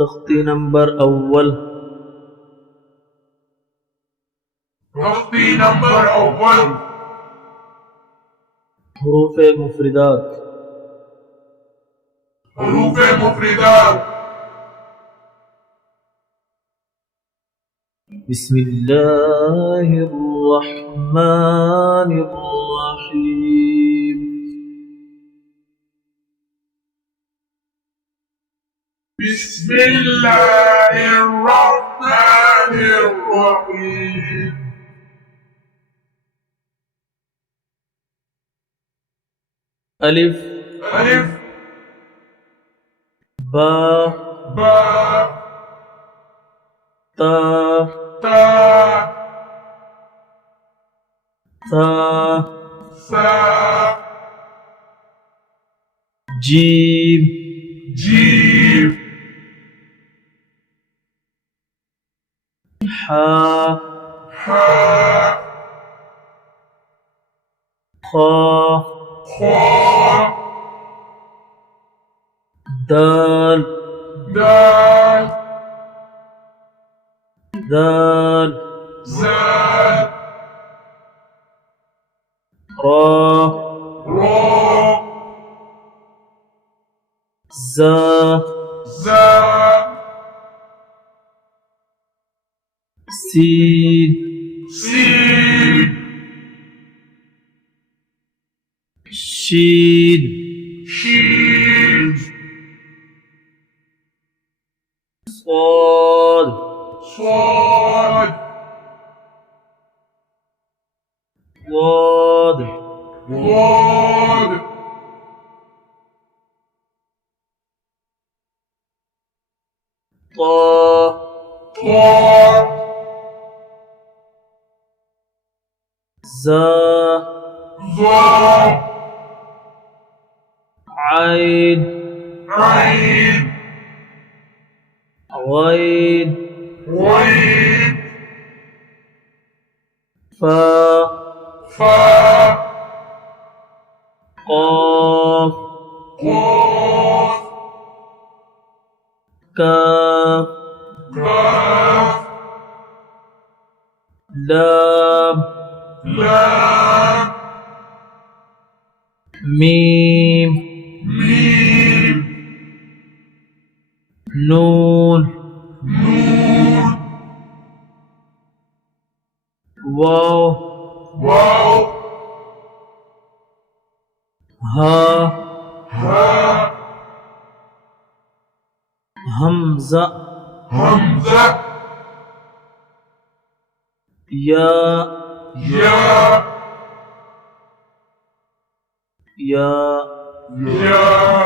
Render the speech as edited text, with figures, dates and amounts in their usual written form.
तख्ती नंबर अव्वल। तख्ती नंबर अव्वल। हुरूफ मुफरिदात। हुरूफ मुफरिदात। बिस्मिल्लाहिर्रहमानिर्रहीम। बिस्मिल्लाहिर्रहमानिर्रहीम। अलिफ अलिफ बा बा ता ता सा सा जीम जीम हा हा खा खा दाल दाल दाल zaal रा ra जा za सीन sin शीन shin صاد صاد ضاد ضاد طا طا زا ظا عين عين غين غين فا فا قاف قاف كاف كاف لام لام ميم ميم نون نون واو واو ها ها همزة همزة يا يا يا يا